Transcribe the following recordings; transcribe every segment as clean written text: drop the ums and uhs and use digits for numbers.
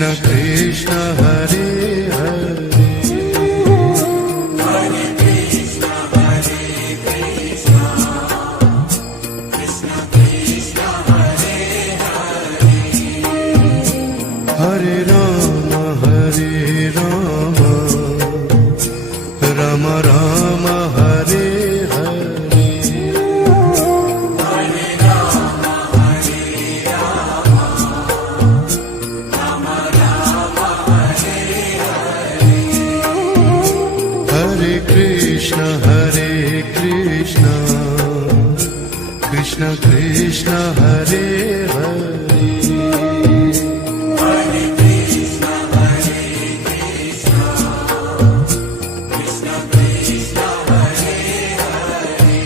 Krishna Krishna Hare Hare Hare Krishna Krishna Krishna Hare Hare Hare Ram Ram Ram Hare Hare Hare Ram Ram Ram Hare Hare Hare Krishna Krishna Krishna Hare Hare Hare Krishna Krishna Krishna Hare Hare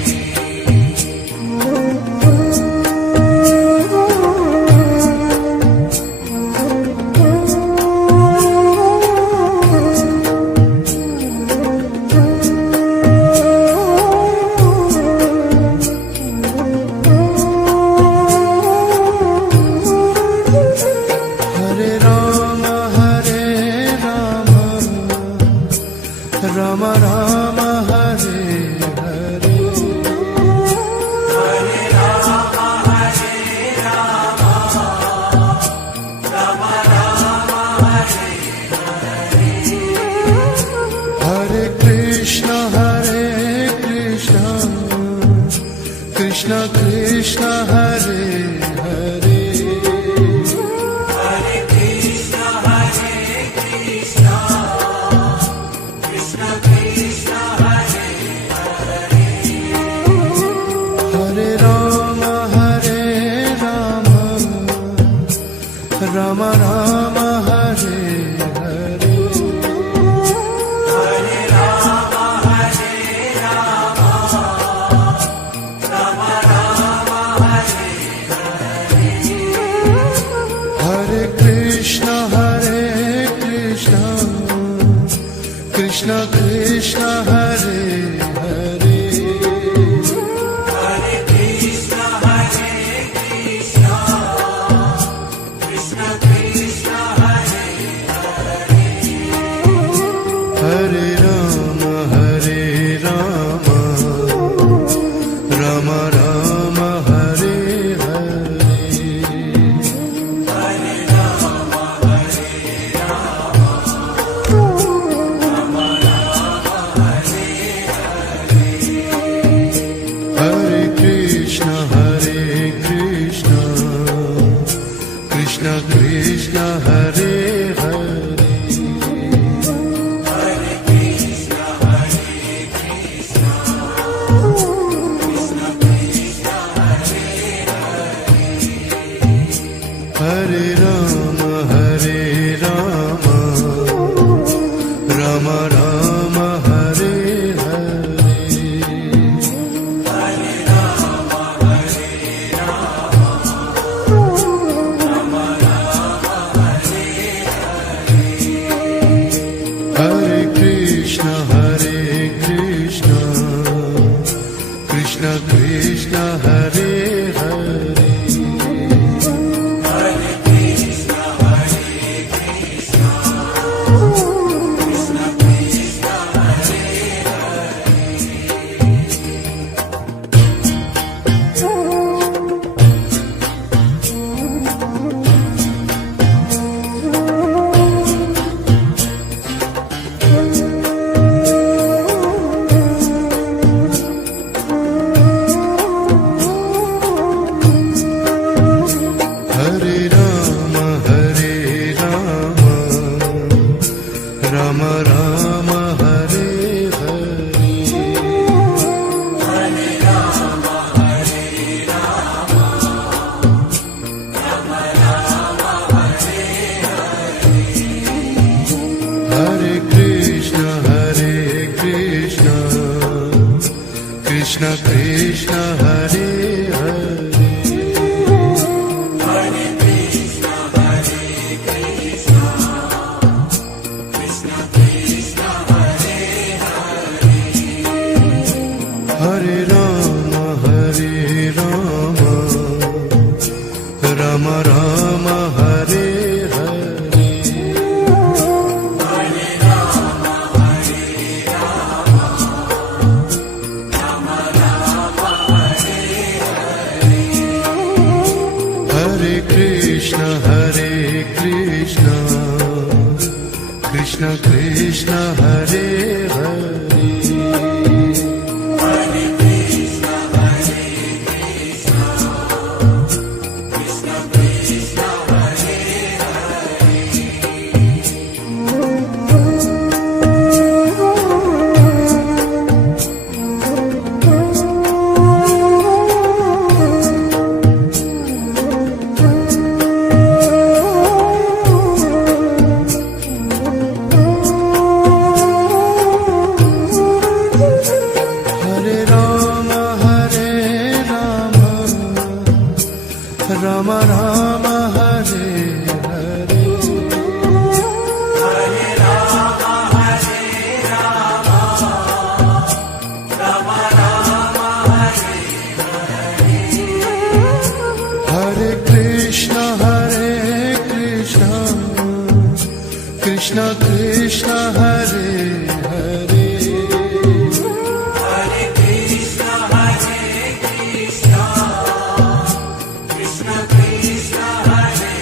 Hare Ram Ram Ram Hare Hare Hare Ram Ram Ram Hare Hare Krishna Krishna Krishna Hare Hare Hare Krishna Krishna Krishna Hare Hare Ram Ram Ram Hare Hare Hare Ram Ram Ram Hare Hare Krishna Krishna Krishna Hare Hare Hare Krishna Krishna Krishna Hare Hare Ram Ram Ram Hare Hare Hare Ram Hare Krishna Krishna Krishna Hare Hare Hare Krishna Krishna Krishna Hare Hare Ram Ram Ram Hare Hare Hare Ram Ram Ram Hare Hare Krishna Krishna Krishna Hare Hare Hare Krishna Krishna Krishna Hare Hare Ram Ram Ram Hare Hare Hare Ram Ram Ram Hare Hare Krishna Krishna Krishna Hare Hare Hare Krishna Krishna Krishna Hare Hare Ram Ram Ram Hare Hare Krishna Krishna Hare Hare Hare Krishna, Hare Krishna, Krishna Krishna, Hare Hare Rama Hare Rama Rama Rama Hare Hare Hare Rama, Hare Rama, Rama Rama, Hare Hare Krishna Krishna Krishna Hare Hare Hare Krishna, Hare Krishna, Krishna Krishna, Hare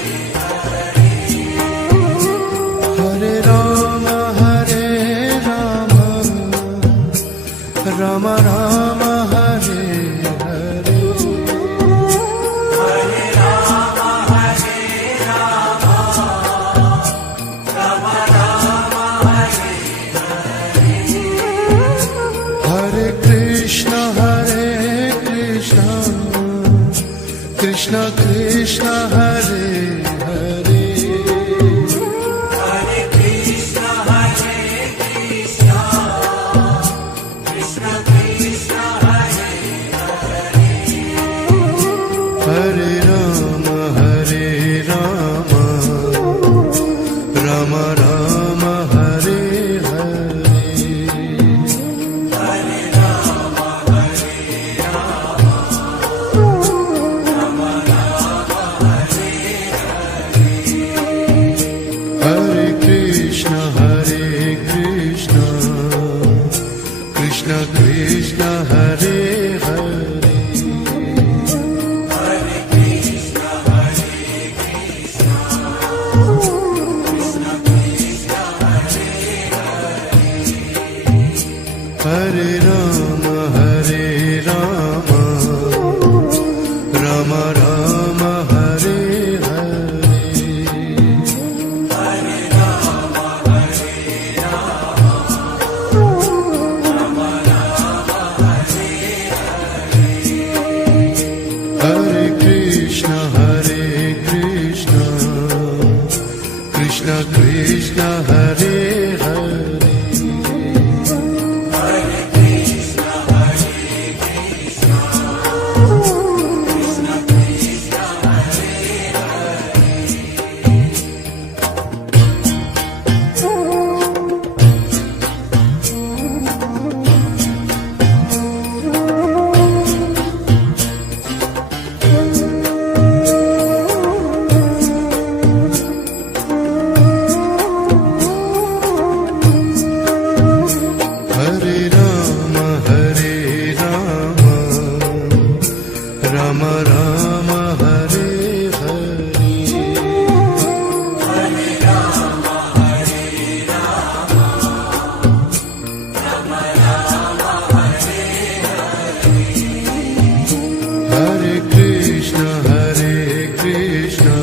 Hare Rama Hare Rama Rama Rama Hare Hare Hare Rama, Hare Rama, Rama Rama, Hare Hare Krishna Krishna Krishna Hare Hare Hare Krishna, Hare Krishna, Krishna Krishna, Hare Hare Rama Hare Rama Rama Rama Hare Hare Hare Rama, Hare Rama, Rama Rama, Hare Hare Krishna Krishna Krishna Hare Hare Hare Krishna, Hare Krishna, Krishna Krishna, Hare Hare Rama Hare Rama Rama Rama Hare Hare Hare Rama, Hare Rama, Rama Rama, Hare Hare Krishna Krishna Krishna Hare Hare Hare Krishna, Hare Krishna, Krishna Krishna, Hare Hare Rama Hare Rama Rama Rama Hare Hare Hare Rama, Hare Rama, Rama Rama, Hare Hare Krishna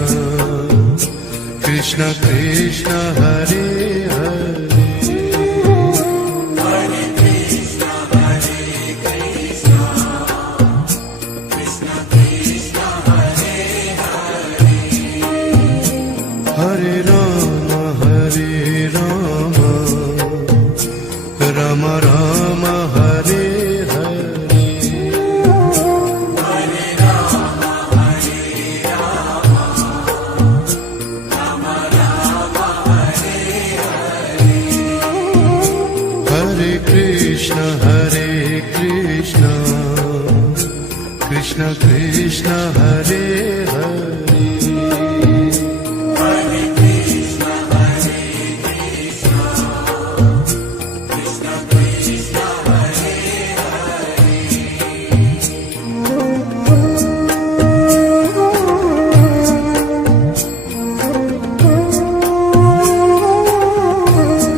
Krishna Krishna Hare Hare Hare Krishna, Hare Krishna, Krishna Krishna, Hare Hare Rama Hare Rama Rama Rama Hare Hare Hare Rama, Hare Rama, Rama Rama, Hare Hare Krishna Krishna Krishna Hare Hare Hare Krishna, Hare Krishna, Krishna Krishna, Hare Hare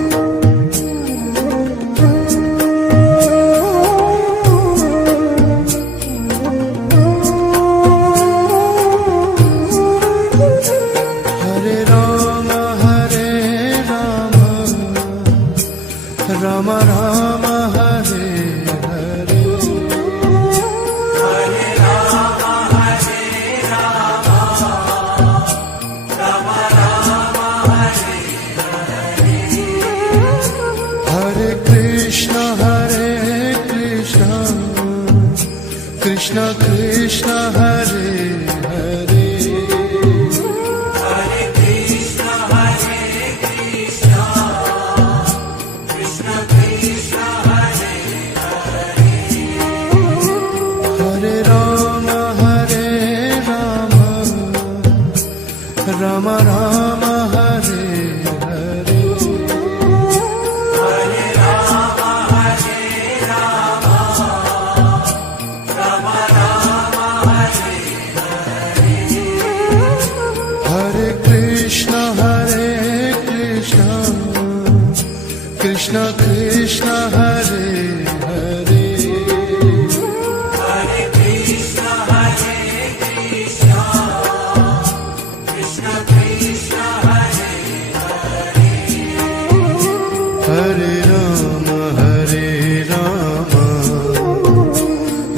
Krishna Krishna Hare Hare Hare Krishna, Hare Krishna, Krishna Krishna, Hare Hare, Hare Ram Ram Ram Hare Hare Hare Rama, Hare Rama, Rama Rama, Hare Hare Krishna Krishna Krishna Hare Hare Hare Krishna, Hare Krishna, Krishna Krishna, Hare Hare, Hare Ram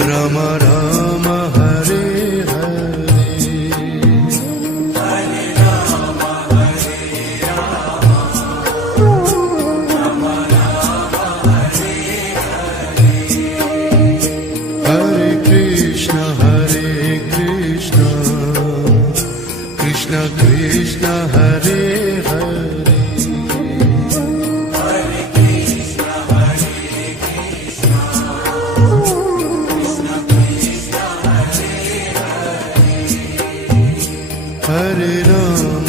Ram Ram Hare Hare Hare Rama, Hare Rama, Rama Rama, Hare Hare Krishna Krishna Krishna Hare Hare Hare Krishna, Hare Krishna, Krishna Krishna, Hare Hare Ram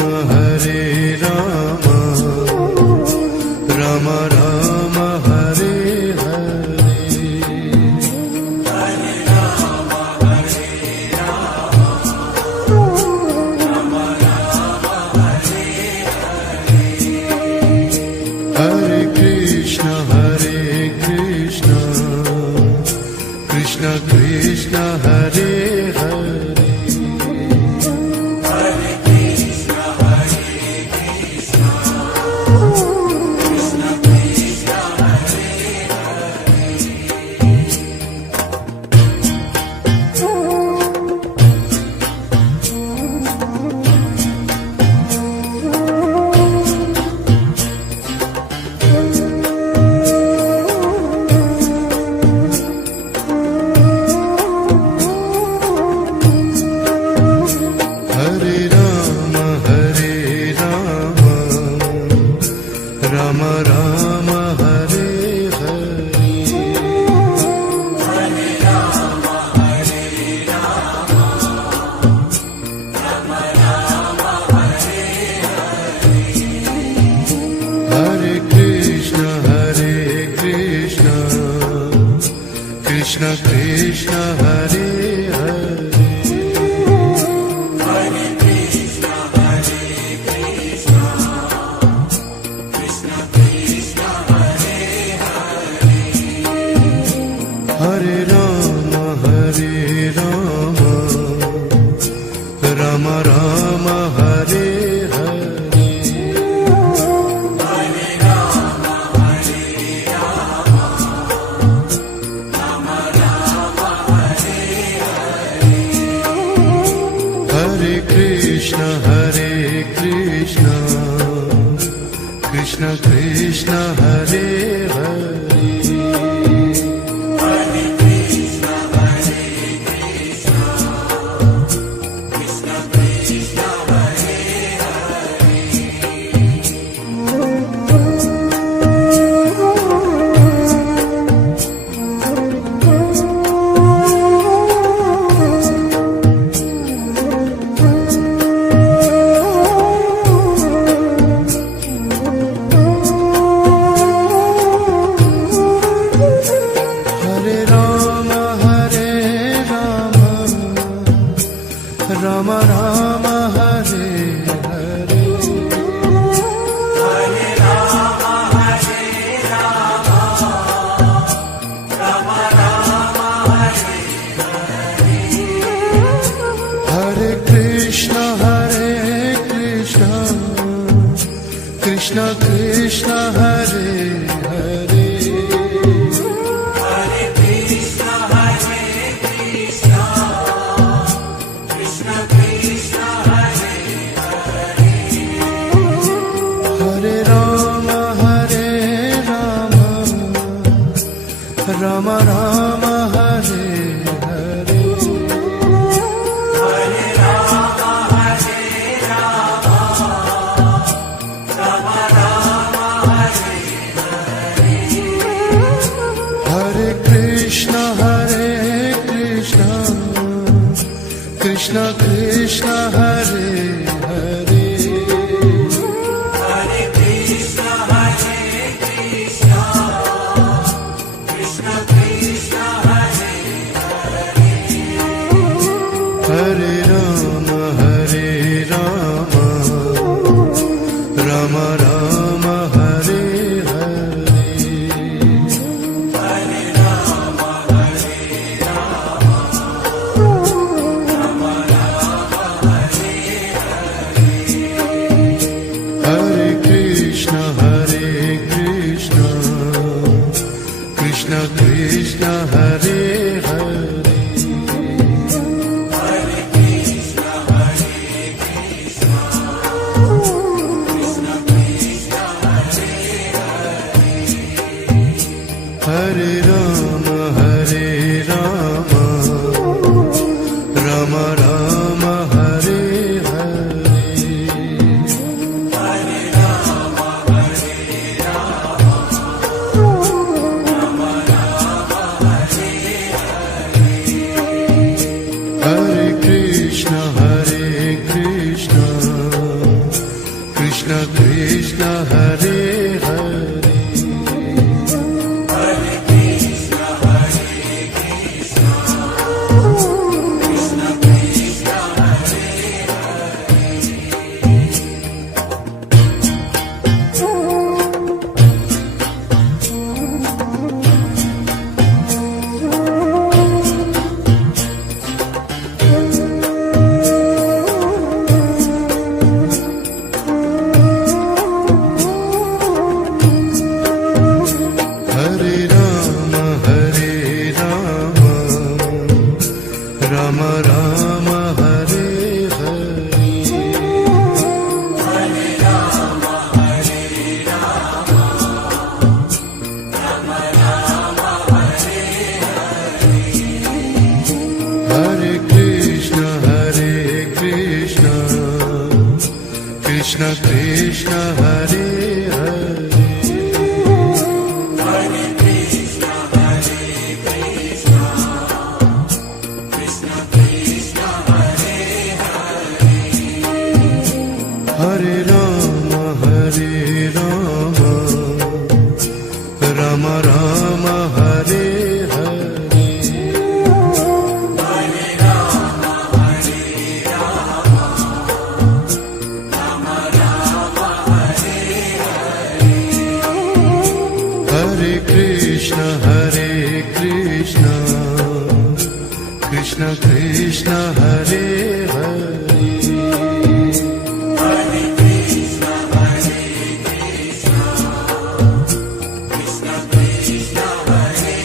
Ram Ram Hare Hare Hare Rama, Hare Rama, Rama Rama, Hare Hare Krishna Krishna Krishna Hare Hare Hare Krishna, Hare Krishna, Krishna Krishna, Hare Hare Ram Ram Ram Hare Hare Hare Rama, Hare Rama, Rama Rama, Hare Hare Krishna Krishna Krishna Hare Hare Hare Krishna, Hare Krishna, Krishna Krishna, Hare Hare, Hare Ram Ram Ram Hare Hare Hare Rama, Hare Rama, Rama Rama, Hare Hare Krishna Krishna Krishna Hare Hare Hare Krishna, Hare Krishna, Krishna Krishna, Hare Hare Ram Ram Ram Hare Hare Hare Rama, Hare Rama, Rama Rama, Hare Hare Krishna Krishna Krishna Hare Hare Hare Krishna, Hare Krishna, Krishna Krishna, Hare Hare Ram Ram Ram Hare Hare Krishna Krishna Hare Hare Hare Krishna Hare Krishna Krishna Krishna Hare Hare Hare Rama Hare Rama Rama Rama Hare Hare Hare Rama Hare Rama Rama Rama Hare Hare Krishna Krishna Krishna Hare Hare Hare Krishna Hare Krishna Krishna Krishna Hare Hare Rama Hare Rama Rama Rama Hare Hare Hare Rama Hare Rama Rama Rama Hare Hare Krishna Krishna Krishna Hare Hare Hare Krishna Hare Krishna Krishna Krishna Hare Hare Rama Hare Rama Rama Rama Hare Hare Hare Rama Hare Rama Rama Rama Hare Hare Krishna Krishna Krishna Hare Hare Hare Krishna Hare Krishna Krishna Krishna Hare Hare Rama Hare Rama Rama Rama Hare Hare Hare Rama Hare Rama Rama Rama Hare Hare Krishna Krishna Krishna Hare Hare Hare Krishna Hare Krishna Krishna Krishna Hare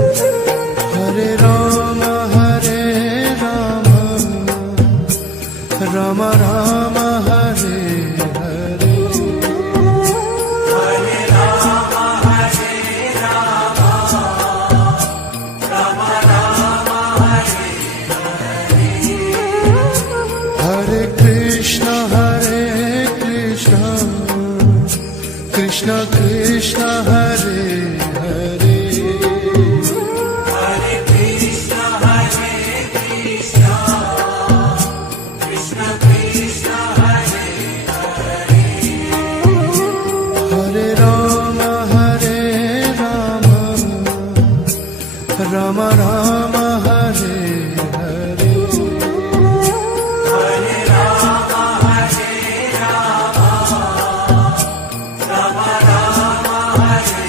Hare Rama Hare Rama Rama Rama Hare Hare Hare Rama Hare Rama Rama Rama Hare Hare Krishna Krishna Krishna Hare Hare Hare Krishna Hare Krishna Krishna Krishna Hare Hare Rama Hare Rama Rama Rama Hare Hare Hare Rama Hare Rama Rama Rama Hare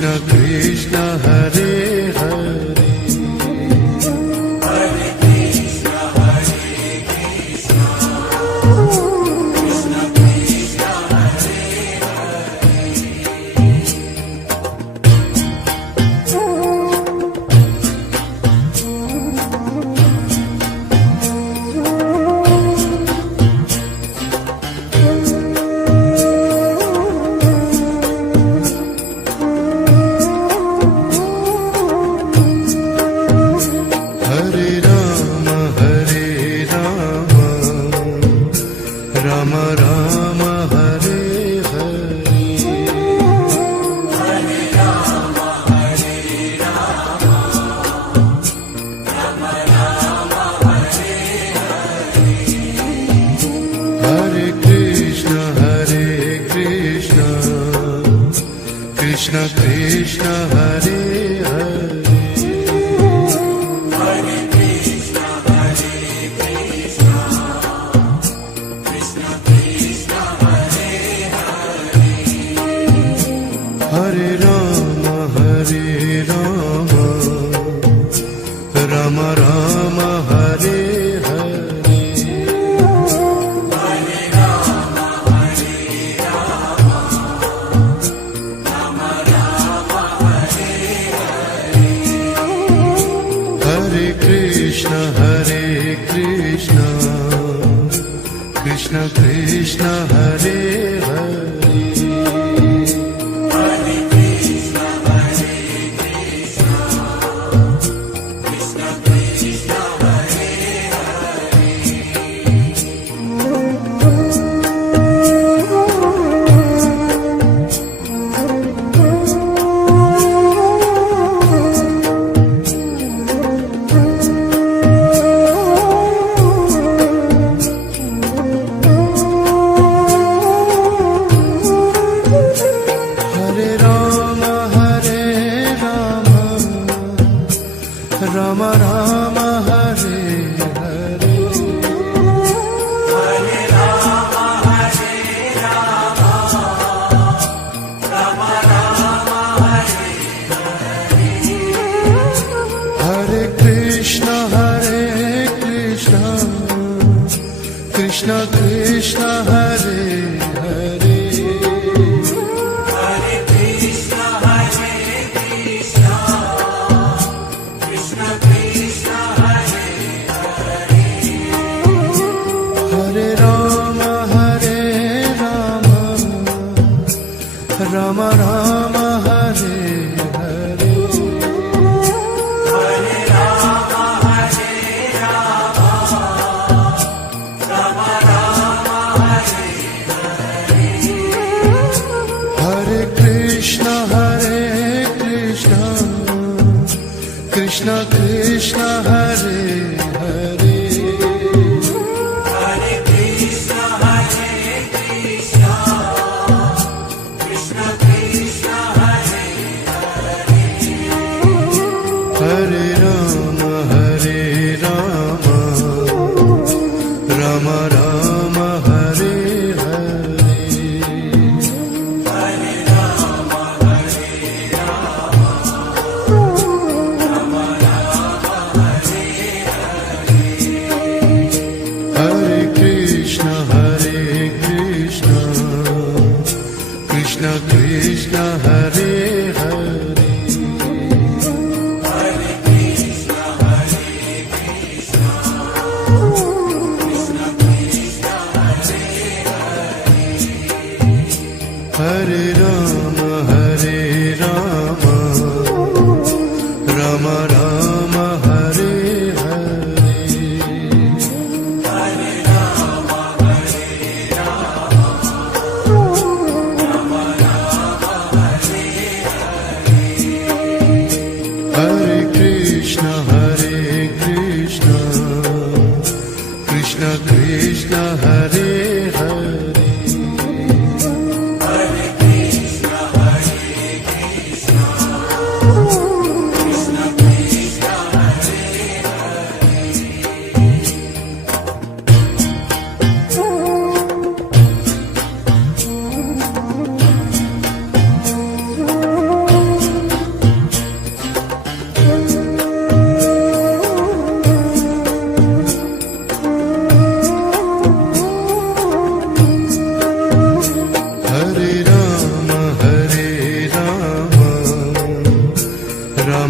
Krishna Krishna Hare Hare Ram Ram Hare Hare Hare Krishna Krishna Krishna Hare Hare Hare Ram Ram Ram Hare Hare Hare Krishna Krishna Krishna Hare Hare Ram Ram Hare Hare Hare Krishna Krishna Krishna Hare Hare Ram Ram Hare Hare Hare Krishna Krishna Krishna Hare Hare Hare Ram Ram Ram Hare Hare Hare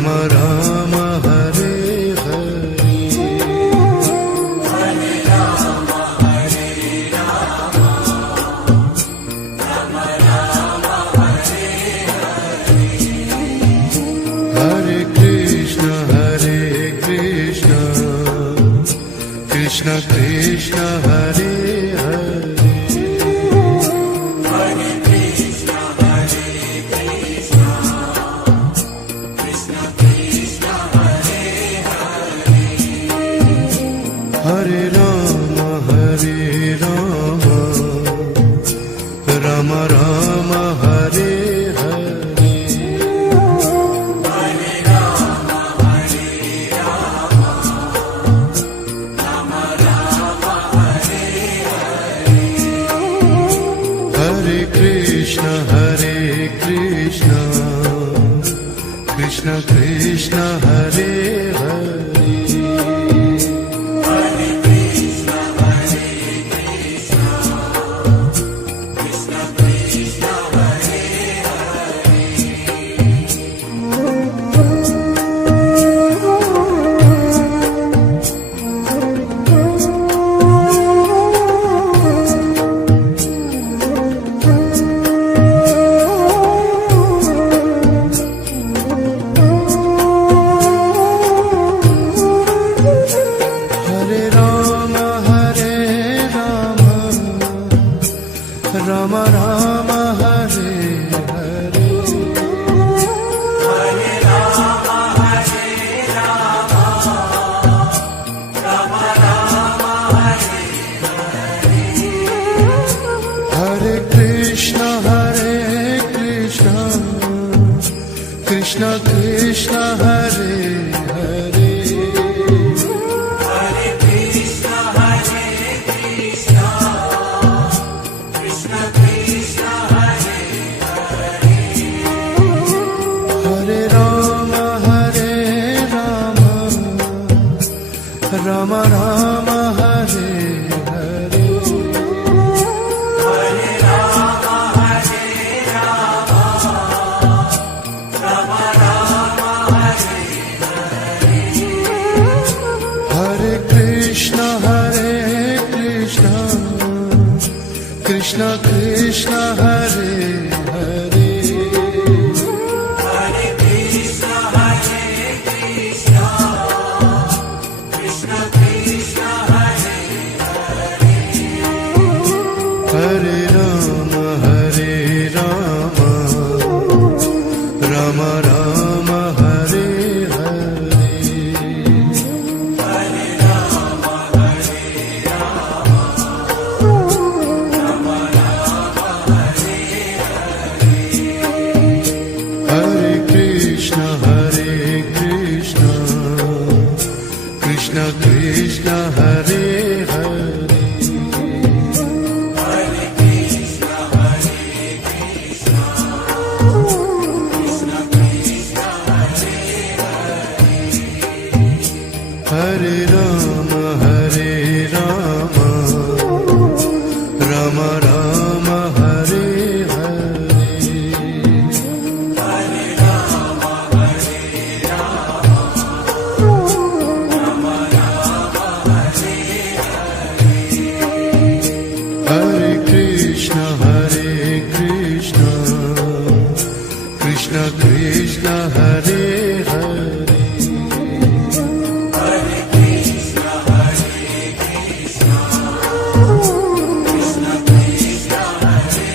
Ram Ram Hare Hare Hare Rama, Hare Rama, Rama Rama, Hare Hare. Hare Krishna Krishna Krishna Hare Hare Hare Krishna, Hare Krishna, Krishna Krishna, Hare Hare. Hare Ram Ram Ram Hare Hare Hare Rama, Hare Rama, Rama Rama, Hare Hare. Hare Krishna Krishna Krishna Hare Hare Hare Krishna, Hare Krishna, Krishna Krishna, Hare Hare. Hare Ram Ram Ram Hare Hare Hare Rama, Hare Rama, Rama Rama, Hare Hare. Hare Krishna Krishna Krishna Hare Hare Hare Krishna, Hare Krishna, Krishna Krishna, Hare Hare. Hare Ram Ram Ram Hare Hare Hare Rama, Hare Rama, Rama Rama, Hare Hare. Hare Krishna Krishna Krishna Hare Hare Hare Krishna, Hare Krishna, Krishna Krishna, Hare Hare. Hare Ram Ram Ram Hare Hare Hare Rama, Hare Rama, Rama Rama, Hare Hare. Hare Krishna Krishna Krishna Hare Hare Hare Krishna, Hare Krishna, Krishna Krishna, Hare Hare. Hare Ram Ram Ram Hare Hare Hare Rama, Hare Rama, Rama Rama, Hare Hare. Hare Krishna Krishna Krishna Hare Hare Hare Krishna, Hare Krishna, Krishna Krishna, Hare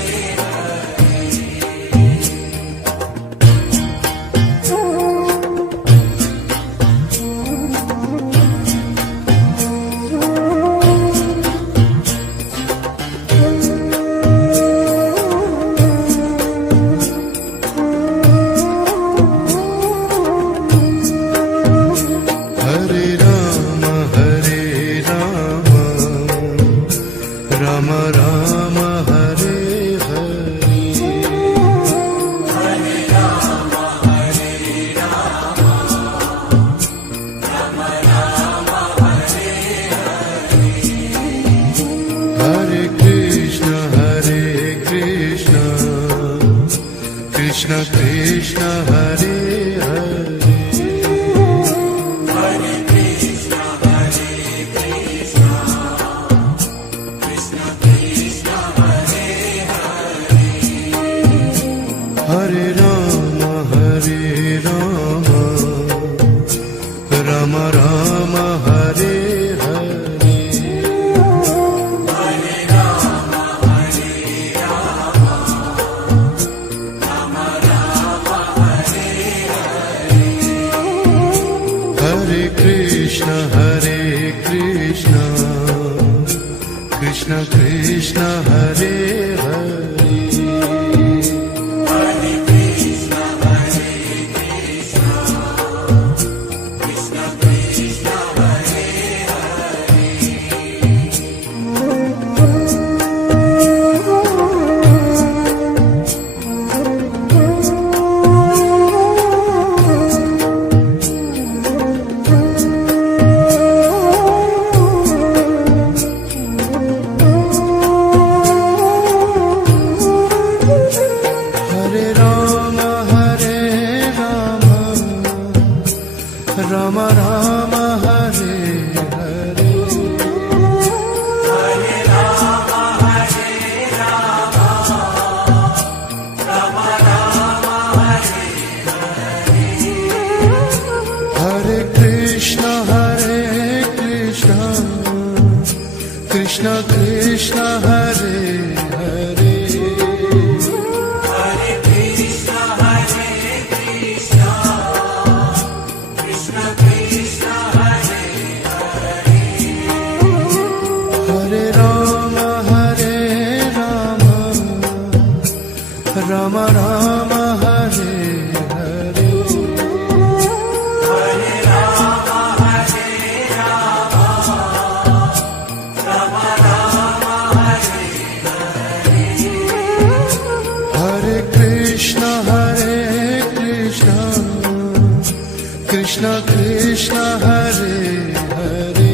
Krishna Krishna Hare Hare Hare Krishna, Hare Krishna, Krishna Krishna, Hare Hare Ram Ram Ram Hare Hare Hare Rama, Hare Rama, Rama Rama, Hare Hare Krishna Krishna Krishna Hare Hare Hare Krishna, Hare Krishna, Krishna Krishna, Hare Hare Ram Ram Ram Hare Hare Hare Rama, Hare Rama, Rama Rama, Hare Hare Krishna Krishna Krishna Hare Hare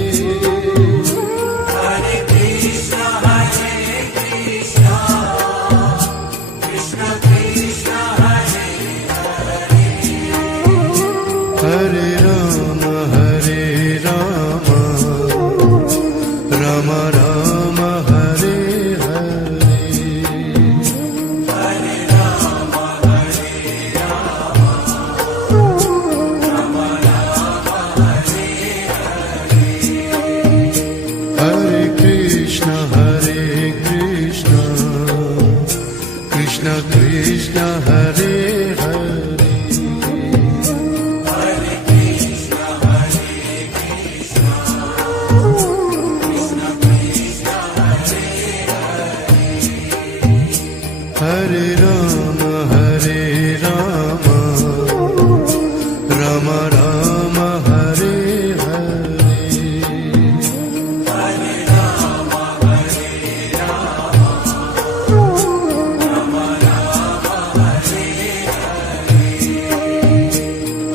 Hare Krishna, Hare Krishna, Krishna Krishna, Hare Hare Ram Ram Ram Hare Hare Hare Rama, Hare Rama, Rama Rama, Hare Hare Krishna Krishna Krishna Hare Hare Hare Krishna, Hare Krishna, Krishna Krishna, Hare Hare Ram Ram Ram Hare Hare Hare Rama, Hare Rama, Rama Rama, Hare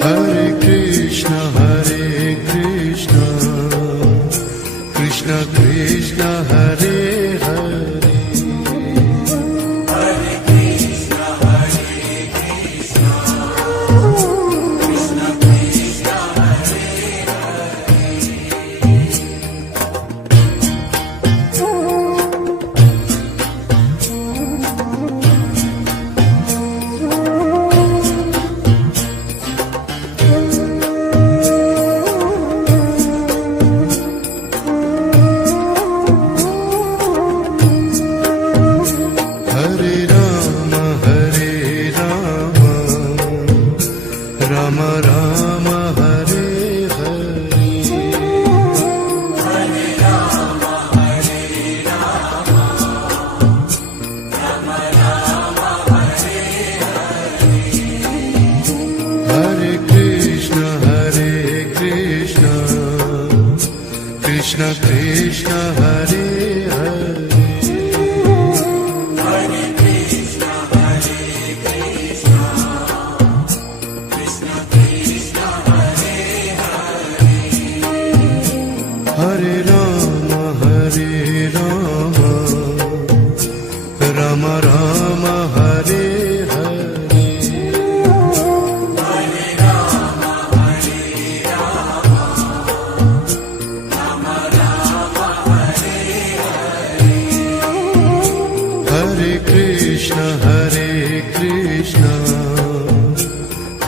Hare Krishna Krishna Krishna Hare Hare Hare Krishna, Hare Krishna, Krishna Krishna, Hare Hare Ram Ram Ram Hare Hare Hare Rama, Hare Rama, Rama Rama, Hare Hare Krishna Krishna Krishna Hare Hare Hare Krishna, Hare Krishna, Krishna Krishna, Hare Hare Ram Ram Ram Hare Hare Hare Rama, Hare Rama, Rama Rama, Hare Hare Krishna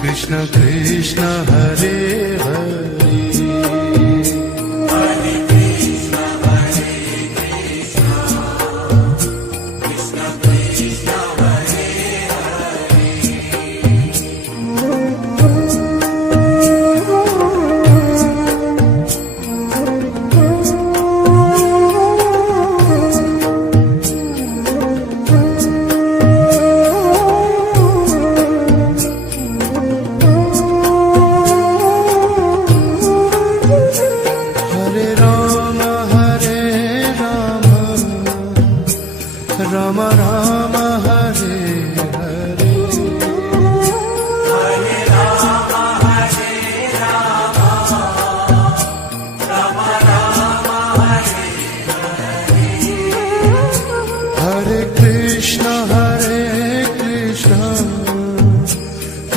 Krishna Krishna Hare Hare Hare Krishna, Hare Krishna, Krishna Krishna, Hare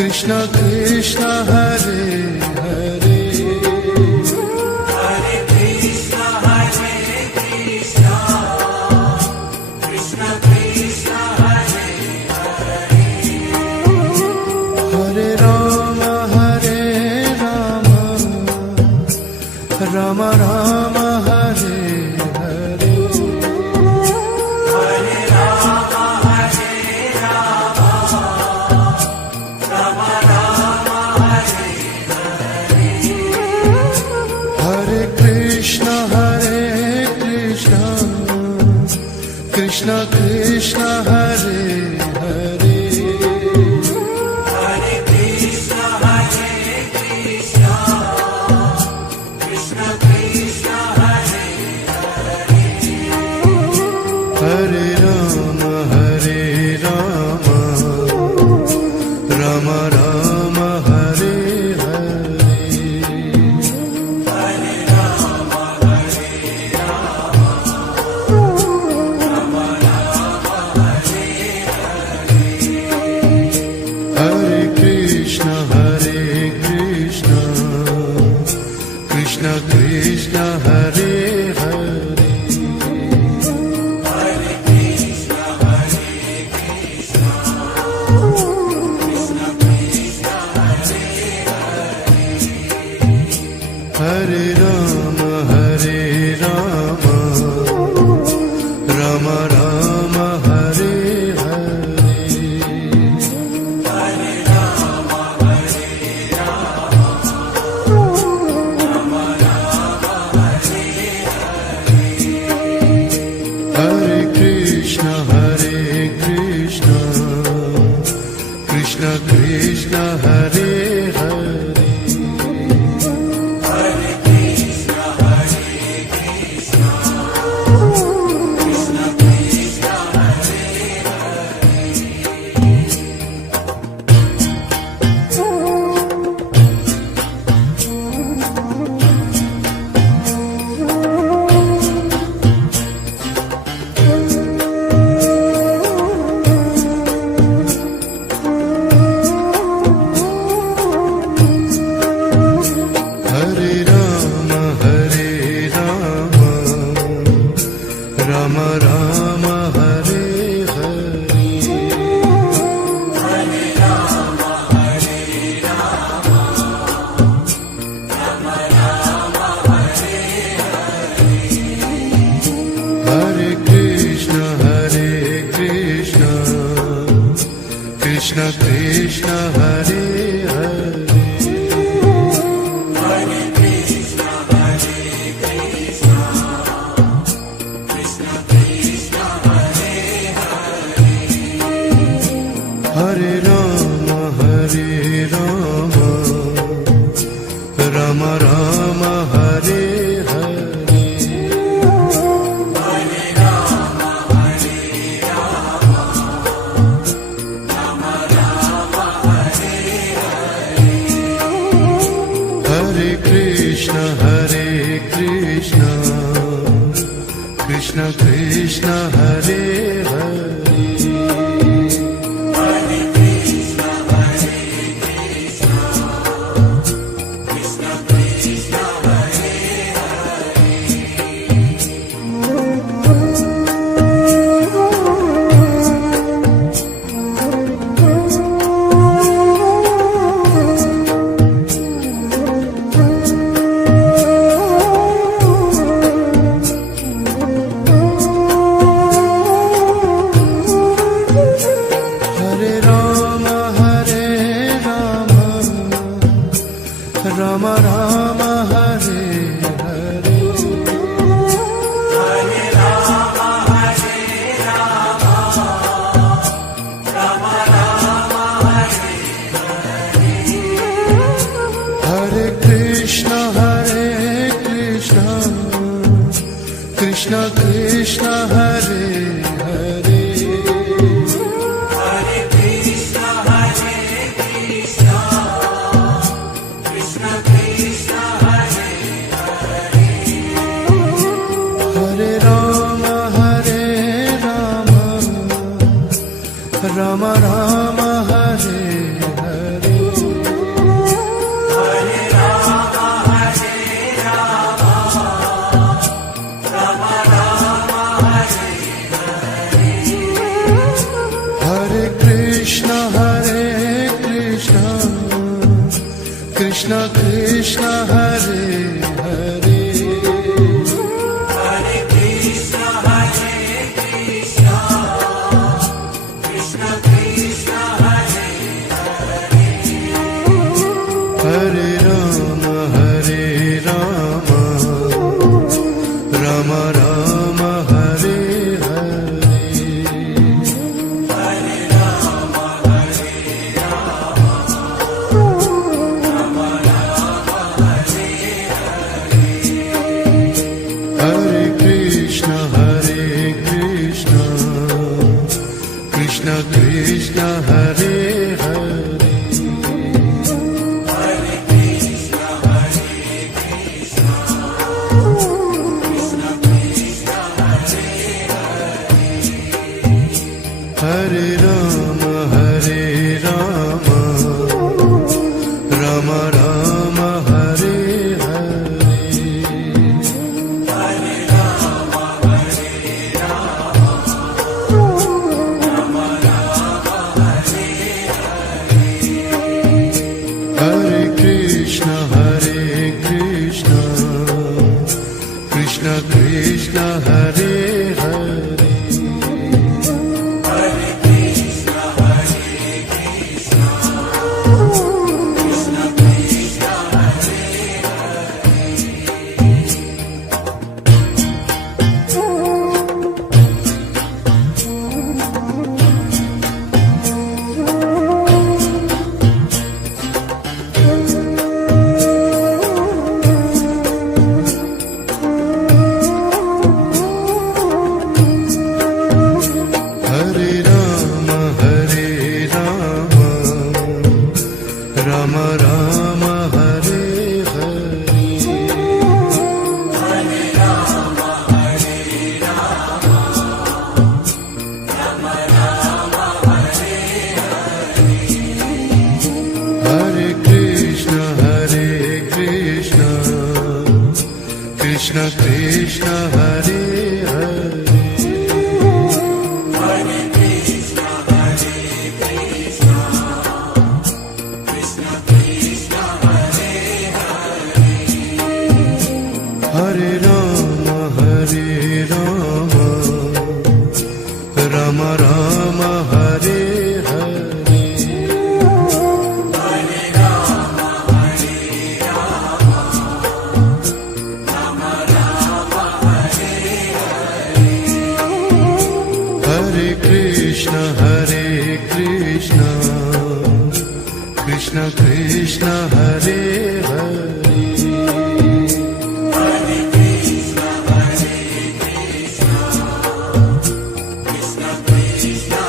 Krishna Krishna Hare Hare Hare Krishna Hare Krishna Krishna Krishna Hare Hare Hare Rama Hare Rama Rama Rama Hare Hare Hare Rama Hare Rama Rama Rama Hare Hare Krishna Krishna Krishna Hare Hare Hare Krishna Hare Krishna Krishna Krishna Hare Hare Rama Hare Rama Rama Rama Hare Hare Hare Rama Hare Rama Rama Rama Hare Hare Krishna Krishna Krishna Hare Hare Hare Krishna Hare Krishna Krishna Krishna Hare Hare Rama Hare Rama Rama Rama Hare Hare Hare Rama Hare Rama Rama Rama Hare Hare Krishna Krishna Krishna Hare Hare Hare Krishna Hare Krishna Krishna Krishna Hare Hare Rama Hare Rama Rama Rama Hare Hare Hare Rama Hare Rama Rama Rama Hare Hare Krishna Krishna Krishna Hare Hare Hare Krishna Hare Krishna Krishna Krishna Hare Hare Rama Hare Rama Rama Rama Hare Hare Hare Rama Hare Rama Rama Rama Hare Hare Krishna Krishna Krishna Hare Hare Hare Krishna Hare Krishna Krishna Krishna Hare Hare Rama Hare Rama Rama Rama Hare Hare Hare Rama Hare Rama Rama Rama Hare Hare Krishna Krishna Krishna Hare Hare Hare Krishna Hare Krishna Krishna Krishna Krishna Krishna Hare Hare Hare Krishna, Hare Krishna, Krishna Krishna, Hare Hare Rama Hare Rama Rama Rama Hare Hare Hare Rama, Hare Rama, Rama Rama, Hare Krishna Hare Krishna Krishna Krishna Hare Hare Hare Krishna, Hare Krishna, Krishna Krishna, Hare Rama Hare Rama Rama Rama Hare Hare Hare Rama, Hare Rama, Rama Rama, Hare Krishna Hare Krishna Krishna Krishna Hare Hare Hare Krishna, Hare Krishna, Krishna Krishna, Hare Rama Hare Rama Rama Rama Hare Hare Hare Rama, Hare Rama, Rama Rama, Hare Krishna Hare Krishna Krishna Krishna Hare Hare Hare Krishna, Hare Krishna, Krishna Krishna, Hare Rama Hare Rama Rama Rama Hare Hare Hare Rama, Hare Rama, Rama Rama, Hare Krishna Hare Krishna Krishna Krishna Hare Hare Hare Krishna, Hare Krishna, Krishna Krishna,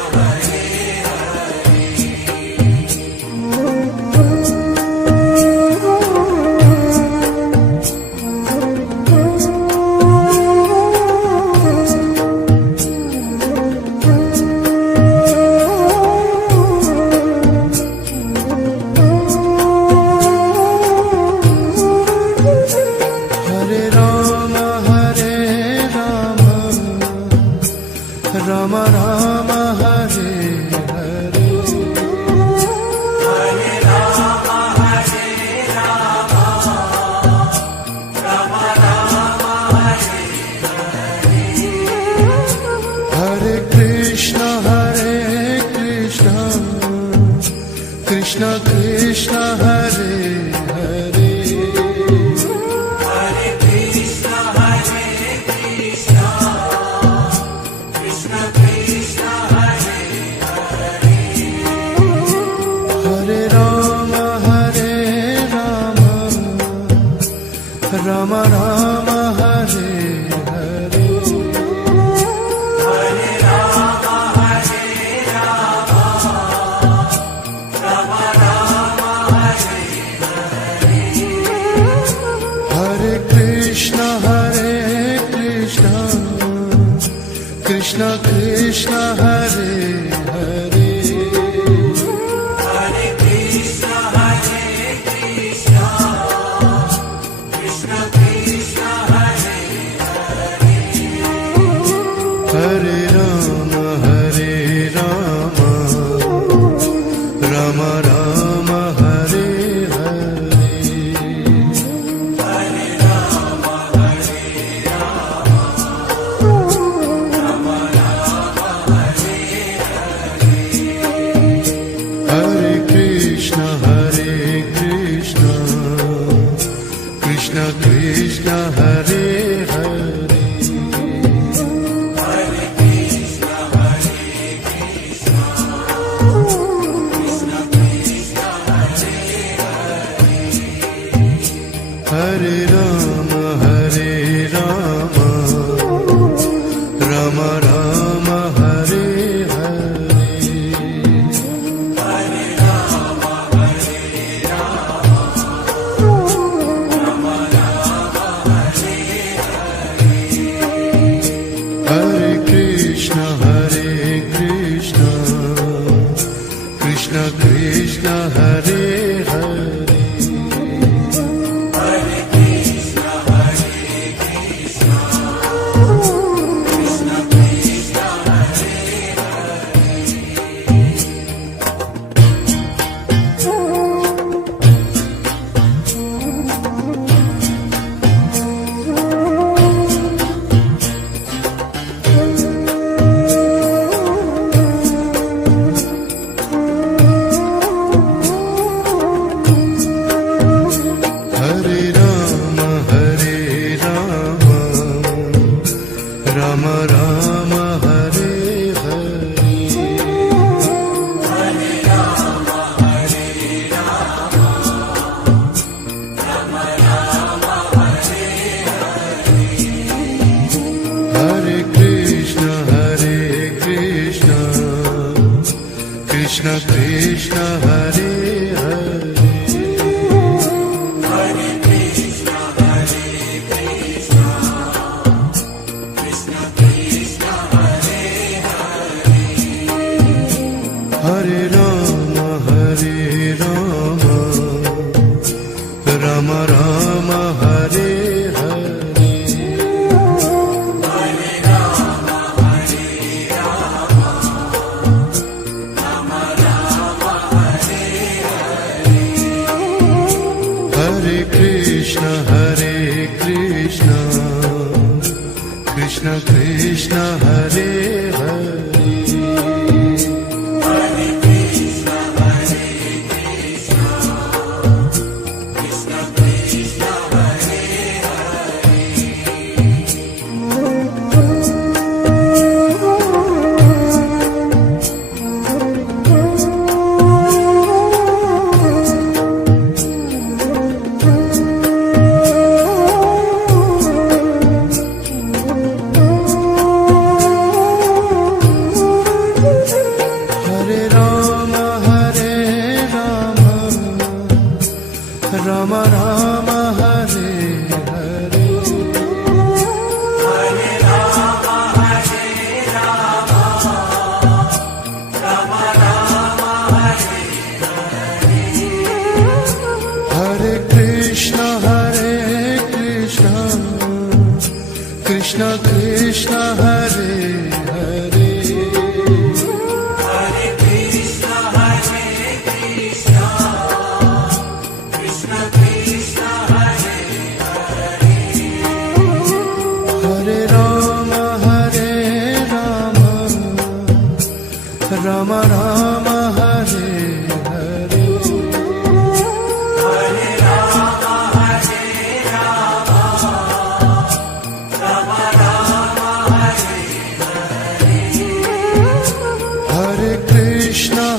Hare Rama Hare Rama Rama Rama Hare Hare Hare Rama, Hare Rama, Rama Rama, Hare Krishna Hare Krishna Krishna Krishna Hare Hare Hare Krishna, Hare Krishna, Krishna Krishna, Hare Rama Hare Rama Rama Rama Hare Hare Hare Rama, Hare Rama, Rama Rama, Hare Krishna Krishna Hare Hare Hare Rama Hare Rama Rama Rama Hare Hare Hare Krishna Krishna Krishna Hare Hare Hare Rama Hare Rama Rama Rama Hare Hare Hare Krishna Krishna Krishna Hare Hare Hare Rama Hare Rama Rama Rama Hare Hare Hare Krishna Krishna Krishna Hare Hare Hare Rama Hare Rama Rama Rama Hare Hare Hare Krishna Krishna Krishna Hare Hare Hare Rama Hare Rama Rama Rama Hare Hare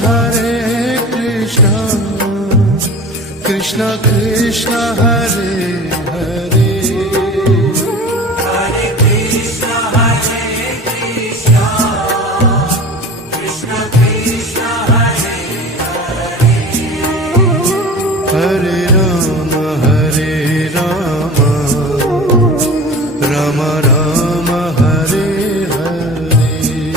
Hare Krishna Krishna Krishna Hare Hare Hare Rama Hare Rama Rama Rama Hare Hare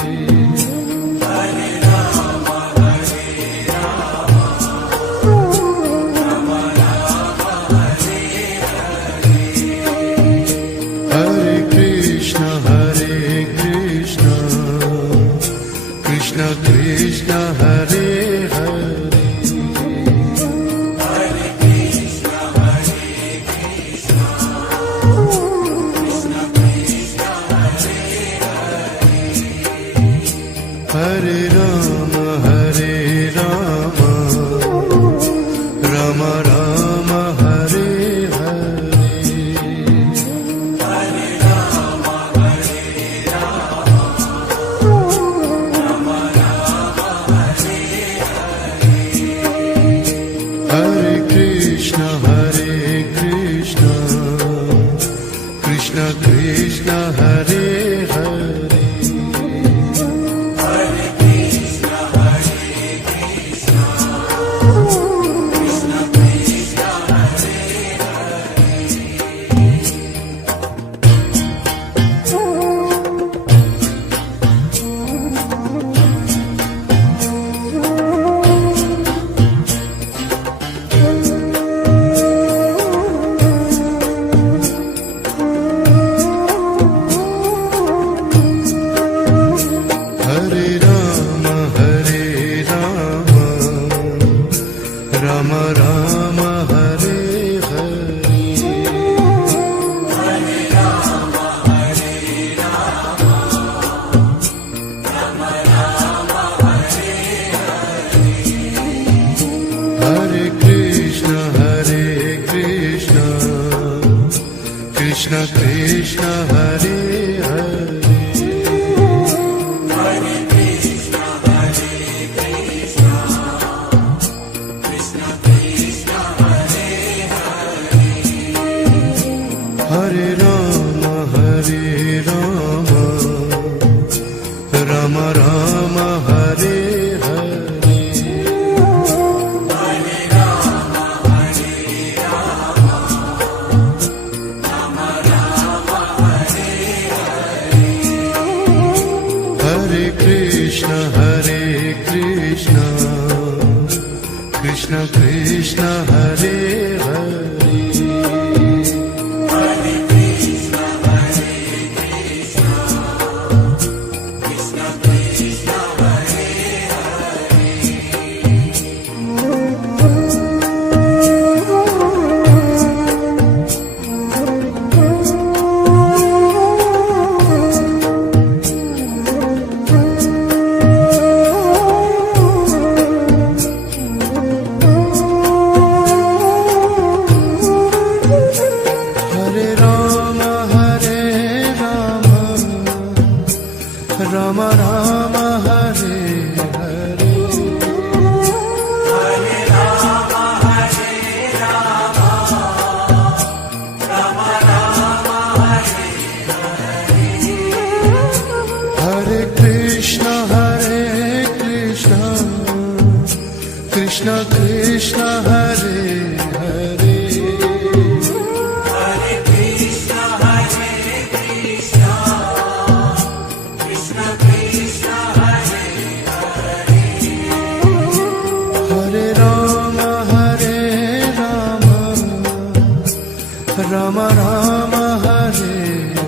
Rama Rama Hare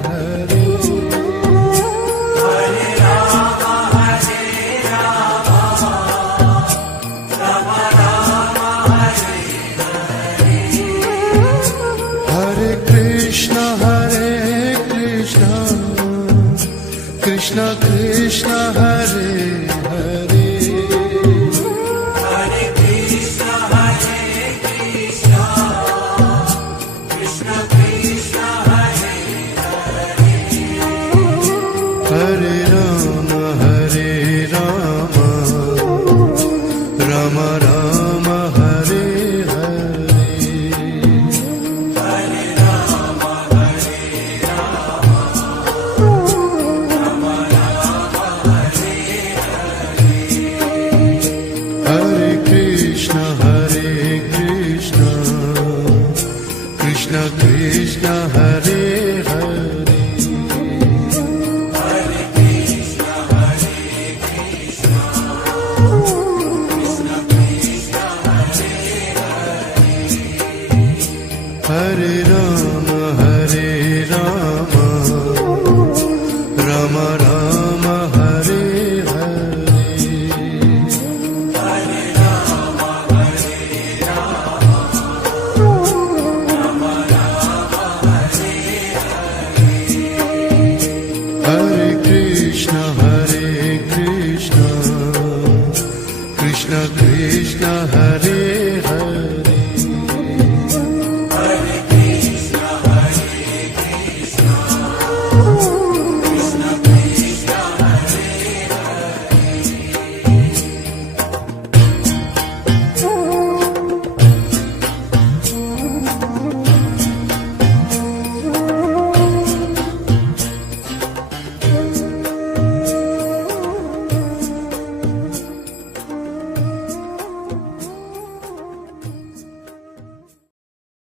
Hare Hare Krishna Krishna Krishna Hare Hare Hare Krishna, Hare Krishna, Krishna Krishna, Hare Hare Rama Rama Rama Hare Hare Hare Krishna Krishna Krishna Hare Hare Hare Rama